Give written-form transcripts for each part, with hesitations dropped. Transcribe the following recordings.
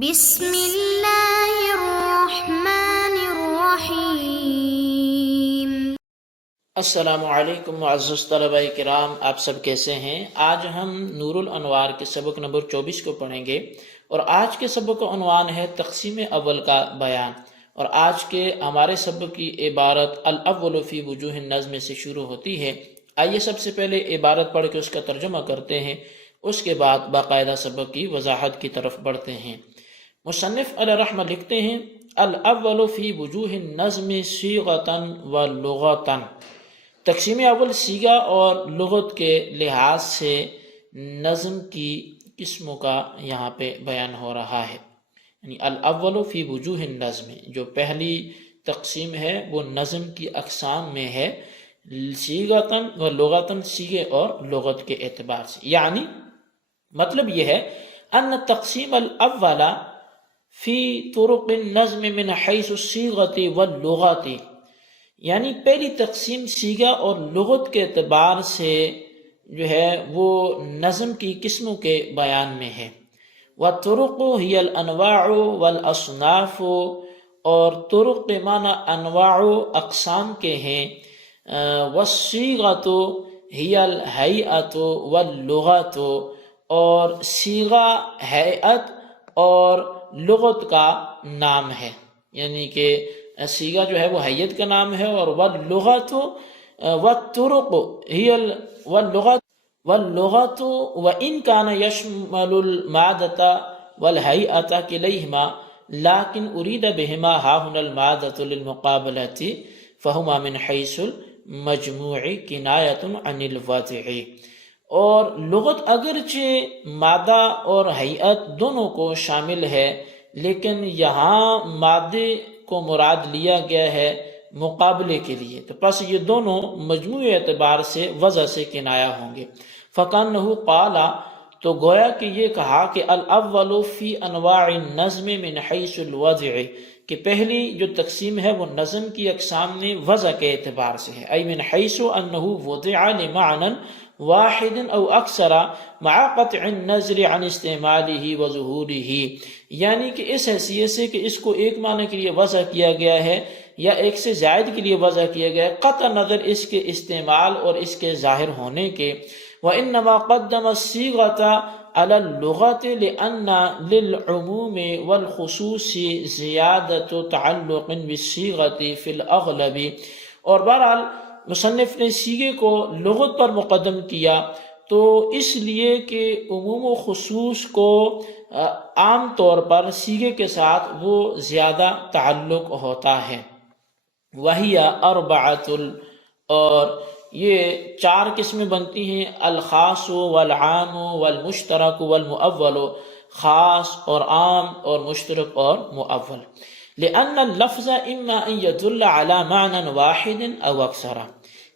بسم اللہ الرحمن الرحیم۔ السلام علیکم معزز طلبہ کرام، آپ سب کیسے ہیں؟ آج ہم نور الانوار کے سبق نمبر 24 کو پڑھیں گے، اور آج کے سبق کا عنوان ہے تقسیم اول کا بیان۔ اور آج کے ہمارے سبق کی عبارت الاول فی وجوہ النظم سے شروع ہوتی ہے۔ آئیے سب سے پہلے عبارت پڑھ کے اس کا ترجمہ کرتے ہیں، اس کے بعد باقاعدہ سبق کی وضاحت کی طرف بڑھتے ہیں۔ مصنف علیہ رحمہ لکھتے ہیں الاول فی وجوہ النظم صیغۃ و لغۃ۔ تقسیم اول صیغہ اور لغت کے لحاظ سے نظم کی قسموں کا یہاں پہ بیان ہو رہا ہے۔ یعنی الاول فی وجوہ النظم، جو پہلی تقسیم ہے وہ نظم کی اقسام میں ہے، صیغۃ و لغۃ، صیغے اور لغت کے اعتبار سے۔ یعنی مطلب یہ ہے ان تقسیم الاول فی طرق النظم من حیث الصیغۃ واللغۃ، یعنی پہلی تقسیم صیغہ اور لغت کے اعتبار سے جو ہے وہ نظم کی قسموں کے بیان میں ہے۔ وَالطُّرُقُ هِيَ الْأَنْوَاعُ وَالْأَصْنَافُ، اور طرق کے معنی انواع اقسام کے ہیں۔ وَالصِّيغَةُ هِيَ الْهَيْئَةُ وَاللُّغَةُ، اور صیغہ ہیئت اور لغت کا نام ہے، یعنی کہ صیغہ جو ہے وہ حیت کا نام ہے، اور واللغت والطرق هي واللغت وإن كان يشمل المادة والهيئة كليهما لكن أريد بهما هاهنا المادة للمقابلة فهما من حيث المجموع كناية عن الوضع۔ اور لغت اگرچہ مادہ اور حیت دونوں کو شامل ہے، لیکن یہاں مادے کو مراد لیا گیا ہے مقابلے کے لیے، تو پس یہ دونوں مجموعی اعتبار سے وضع سے کنایا ہوں گے۔ فَكَأَنَّهُ قَالَ، تو گویا کہ یہ کہا کہ الاول فی انواع النظم من حیث الوضع، کہ پہلی جو تقسیم ہے وہ نظم کی اقسام میں وضع کے اعتبار سے ہے، ای من حیث انہ وضع لمعنى واحد او اکثر مع قطع النظر عن استعماله وظہورہ، یعنی کہ اس حیثیت سے کہ اس کو ایک معنی کے لیے وضع کیا گیا ہے یا ایک سے زائد کے لیے وضع کیا گیا ہے، قطع نظر اس کے استعمال اور اس کے ظاہر ہونے کے۔ وَإِنَّمَا قَدَّمَ الصِّيغَةَ عَلَى اللُّغَةِ لِأَنَّ لِلْعُمُومِ وَالْخُصُوصِ زِيَادَةُ تَعَلُّقٍ بِالصِّيغَةِ فِي الْأَغْلَبِ، اور بہرحال مصنف نے صیغے کو لغت پر مقدم کیا تو اس لیے کہ عموم و خصوص کو عام طور پر صیغے کے ساتھ وہ زیادہ تعلق ہوتا ہے۔ وَهِيَ أَرْبَعَةٌ، اور یہ چار قسمیں بنتی ہیں، الخاص والعام والمشترک والمؤول، خاص اور عام اور مشترک اور مؤول۔ لأن اللفظ اما ان يدل على معنى واحد او اکثر،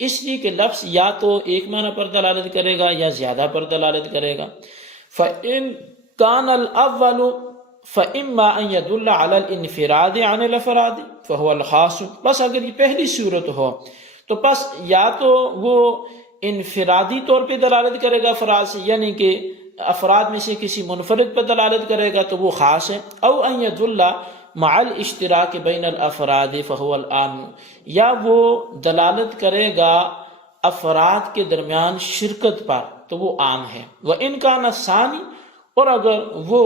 اس لیے کہ لفظ یا تو ایک معنی پر دلالت کرے گا یا زیادہ پر دلالت کرے گا۔ فإن كان الأول فإما أن يدل على الانفراد عن الافراد فهو الخاص، بس اگر یہ پہلی صورت ہو تو پس یا تو وہ انفرادی طور پہ دلالت کرے گا افراد سے، یعنی کہ افراد میں سے کسی منفرد پر دلالت کرے گا تو وہ خاص ہے، او ان يدل مع الاشتراک بین الافراد فهو العام، یا وہ دلالت کرے گا افراد کے درمیان شرکت پر تو وہ عام ہے۔ وَإِنْ كَانَ الثَّانِي، اور اگر وہ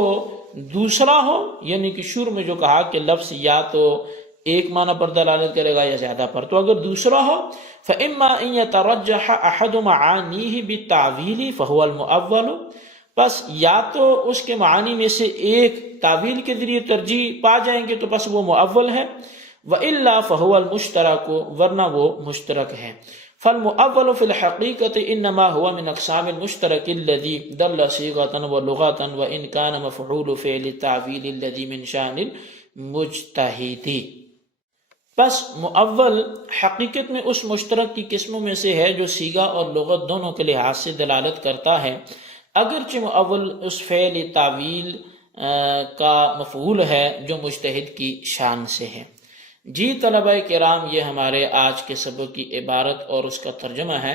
دوسرا ہو، یعنی کہ شروع میں جو کہا کہ لفظ یا تو ایک معنی پر دلالت کرے گا یا زیادہ پر، تو اگر دوسرا ہو فَإِمَّا إِنْ يَتَرَجَّحَ أَحَدُ مَعَانِيهِ بِالتَّعْوِيلِ فَهُوَ الْمُؤَوَّلُ، بس یا تو اس کے معانی میں سے ایک تعویل کے ذریعے ترجیح پا جائیں گے تو بس وہ مؤول ہے، وَإِلَّا فَهُوَ الْمُشْتَرَكُ، ورنہ وہ مشترک ہے۔ فالمؤول في الحقيقة إنما هو من أقسام المشترك الذي دل صيغة ولغة وإن كان مفعول فعل التعويل الذي من شأن المجتهد۔ بس مؤول حقیقت میں اس مشترک کی قسموں میں سے ہے جو صیغہ اور لغت دونوں کے لحاظ سے دلالت کرتا ہے، اگرچہ مؤول اس فعل تعویل کا مفعول ہے جو مجتہد کی شان سے ہے۔ جی طلبہ کرام، یہ ہمارے آج کے سبق کی عبارت اور اس کا ترجمہ ہے۔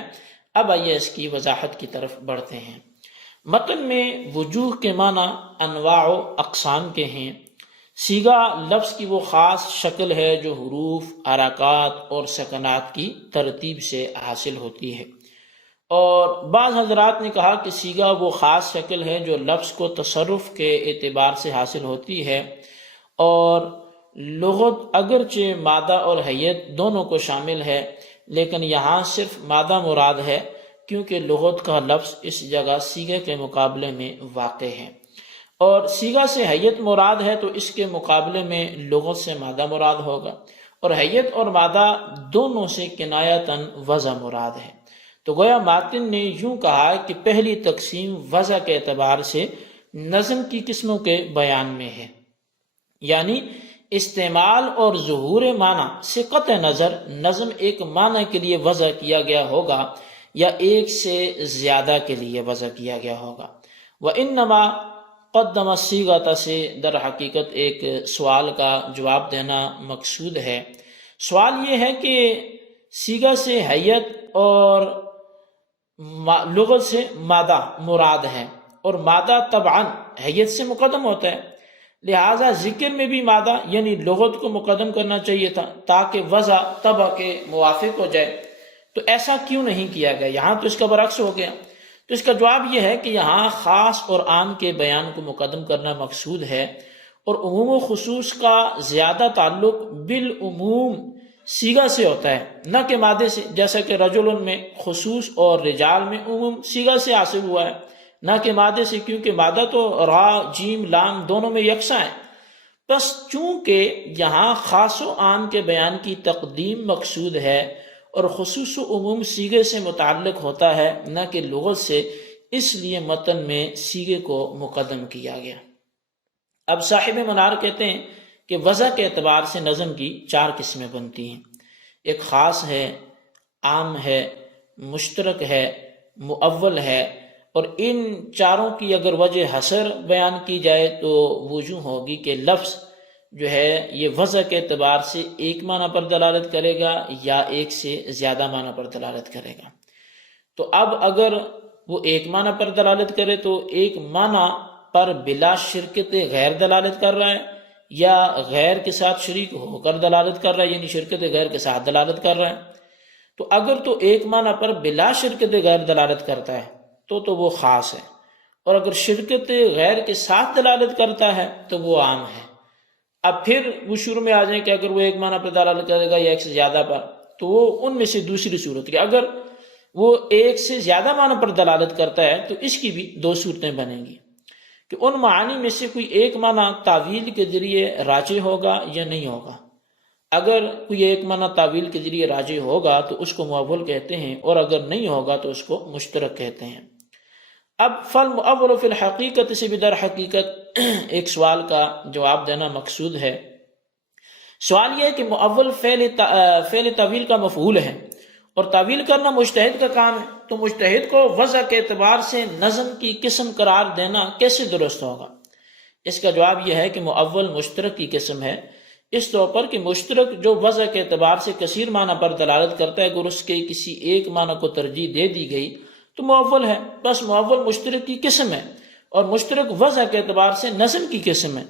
اب آئیے اس کی وضاحت کی طرف بڑھتے ہیں۔ متن میں وجوہ کے معنی انواع و اقسام کے ہیں۔ صیغہ لفظ کی وہ خاص شکل ہے جو حروف، حرکات اور سکنات کی ترتیب سے حاصل ہوتی ہے، اور بعض حضرات نے کہا کہ صیغہ وہ خاص شکل ہے جو لفظ کو تصرف کے اعتبار سے حاصل ہوتی ہے، اور لغت اگرچہ مادہ اور حیت دونوں کو شامل ہے، لیکن یہاں صرف مادہ مراد ہے، کیونکہ لغت کا لفظ اس جگہ صیغہ کے مقابلے میں واقع ہے، اور صیغہ سے حیت مراد ہے تو اس کے مقابلے میں لغت سے مادہ مراد ہوگا، اور حیت اور مادہ دونوں سے کنایتاً وضع مراد ہے۔ تو گویا ماتن نے یوں کہا کہ پہلی تقسیم وضع کے اعتبار سے نظم کی قسموں کے بیان میں ہے، یعنی استعمال اور ظہور معنی سے قطع نظر نظم ایک معنی کے لیے وضع کیا گیا ہوگا یا ایک سے زیادہ کے لیے وضع کیا گیا ہوگا۔ وَإِنَّمَا قدم الصیغۃ سے در حقیقت ایک سوال کا جواب دینا مقصود ہے۔ سوال یہ ہے کہ صیغہ سے حیت اور لغت سے مادہ مراد ہے، اور مادہ طبعاً حیت سے مقدم ہوتا ہے، لہٰذا ذکر میں بھی مادہ یعنی لغت کو مقدم کرنا چاہیے تھا تاکہ وضع طبع کے موافق ہو جائے، تو ایسا کیوں نہیں کیا گیا؟ یہاں تو اس کا برعکس ہو گیا۔ تو اس کا جواب یہ ہے کہ یہاں خاص اور عام کے بیان کو مقدم کرنا مقصود ہے، اور عموم و خصوص کا زیادہ تعلق بالعموم صیغہ سے ہوتا ہے، نہ کہ مادے سے، جیسا کہ رجل میں خصوص اور رجال میں عموم صیغہ سے حاصل ہوا ہے، نہ کہ مادے سے، کیونکہ مادہ تو را، جیم، لام دونوں میں یکساں ہے۔ بس چونکہ یہاں خاص و عام کے بیان کی تقدیم مقصود ہے اور خصوص و عموم صیغے سے متعلق ہوتا ہے نہ کہ لغت سے، اس لیے متن میں صیغے کو مقدم کیا گیا۔ اب صاحب منار کہتے ہیں کہ وضع کے اعتبار سے نظم کی 4 قسمیں بنتی ہیں، ایک خاص ہے، عام ہے، مشترک ہے، مؤول ہے، اور ان چاروں کی اگر وجہ حصر بیان کی جائے تو وجوہ ہوگی کہ لفظ جو ہے یہ وضع کے اعتبار سے ایک معنی پر دلالت کرے گا یا ایک سے زیادہ معنی پر دلالت کرے گا۔ تو اب اگر وہ ایک معنی پر دلالت کرے تو ایک معنی پر بلا شرکت غیر دلالت کر رہا ہے، یا غیر کے ساتھ شریک ہو کر دلالت کر رہا ہے، یعنی شرکت غیر کے ساتھ دلالت کر رہا ہے۔ تو اگر تو ایک معنی پر بلا شرکت غیر دلالت کرتا ہے تو وہ خاص ہے، اور اگر شرکت غیر کے ساتھ دلالت کرتا ہے تو وہ عام ہے۔ اب پھر وہ شروع میں آ جائیں کہ اگر وہ ایک معنی پر دلالت کرے گا یا ایک سے زیادہ پر، تو وہ ان میں سے دوسری صورت کہ اگر وہ ایک سے زیادہ معنی پر دلالت کرتا ہے تو اس کی بھی 2 صورتیں بنیں گی کہ ان معانی میں سے کوئی ایک معنی تعویل کے ذریعے راجح ہوگا یا نہیں ہوگا۔ اگر کوئی ایک معنی تعویل کے ذریعے راجح ہوگا تو اس کو مؤول کہتے ہیں، اور اگر نہیں ہوگا تو اس کو مشترک کہتے ہیں۔ اب فالمؤول فی الحقیقت سے بھی در حقیقت ایک سوال کا جواب دینا مقصود ہے۔ سوال یہ ہے کہ مؤول فعل تعویل کا مفعول ہے، اور تعویل کرنا مجتہد کا کام ہے، تو مجتہد کو وضع کے اعتبار سے نظم کی قسم قرار دینا کیسے درست ہوگا؟ اس کا جواب یہ ہے کہ مؤول مشترک کی قسم ہے، اس طور پر کہ مشترک جو وضع کے اعتبار سے کثیر معنی پر دلالت کرتا ہے، اگر اس کے کسی ایک معنی کو ترجیح دے دی گئی تو مؤول ہے، بس مؤول مشترک کی قسم ہے، اور مشترک وضع کے اعتبار سے نظم کی قسم ہے،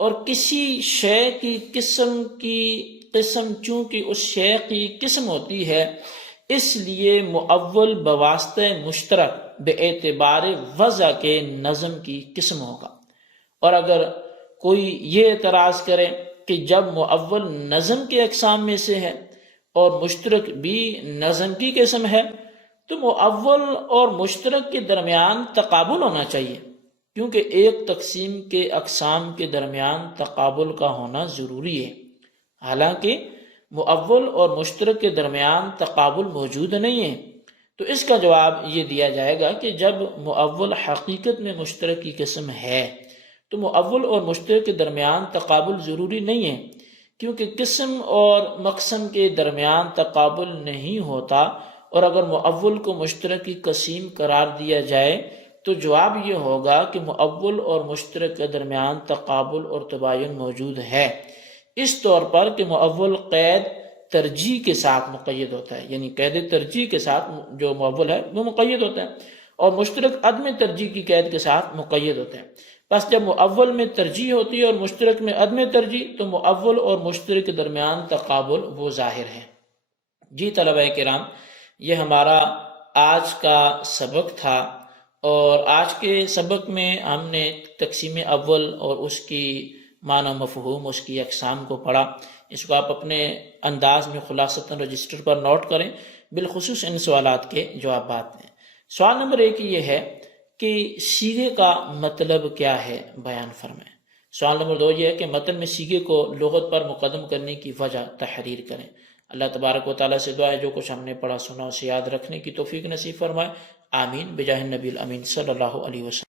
اور کسی شے کی قسم چونکہ اس شے کی قسم ہوتی ہے، اس لیے مؤول بواسطہ مشترک بے اعتبار وضع کے نظم کی قسم ہوگا۔ اور اگر کوئی یہ اعتراض کرے کہ جب مؤول نظم کے اقسام میں سے ہے اور مشترک بھی نظم کی قسم ہے تو مؤول اور مشترک کے درمیان تقابل ہونا چاہیے، کیونکہ ایک تقسیم کے اقسام کے درمیان تقابل کا ہونا ضروری ہے، حالانکہ مؤول اور مشترک کے درمیان تقابل موجود نہیں ہے۔ تو اس کا جواب یہ دیا جائے گا کہ جب مؤول حقیقت میں مشترک کی قسم ہے تو مؤول اور مشترک کے درمیان تقابل ضروری نہیں ہے، کیونکہ قسم اور مقسم کے درمیان تقابل نہیں ہوتا، اور اگر مؤول کو مشترک کی قسم قرار دیا جائے تو جواب یہ ہوگا کہ مؤول اور مشترک کے درمیان تقابل اور تباین موجود ہے، اس طور پر کہ مؤول قید ترجیح کے ساتھ مقید ہوتا ہے، یعنی قید ترجیح کے ساتھ جو مؤول ہے وہ مقید ہوتا ہے، اور مشترک عدم ترجیح کی قید کے ساتھ مقید ہوتے ہیں۔ بس جب مؤول میں ترجیح ہوتی ہے اور مشترک میں عدم ترجیح تو مؤول اور مشترک کے درمیان تقابل وہ ظاہر ہے۔ جی طلبہ کرام، یہ ہمارا آج کا سبق تھا، اور آج کے سبق میں ہم نے تقسیم اول اور اس کی معنی مفہوم، اس کی اقسام کو پڑھا۔ اس کو آپ اپنے انداز میں خلاصتاً رجسٹر پر نوٹ کریں، بالخصوص ان سوالات کے جوابات میں۔ سوال نمبر 1 یہ ہے کہ صیغے کا مطلب کیا ہے، بیان فرمائیں۔ سوال نمبر 2 یہ ہے کہ متن میں صیغے کو لغت پر مقدم کرنے کی وجہ تحریر کریں۔ اللہ تبارک و تعالیٰ سے دعا ہے جو کچھ ہم نے پڑھا سنا اسے یاد رکھنے کی توفیق نصیب فرمائے، آمین، بجاہ النبی الامین صلی اللہ علیہ وسلم۔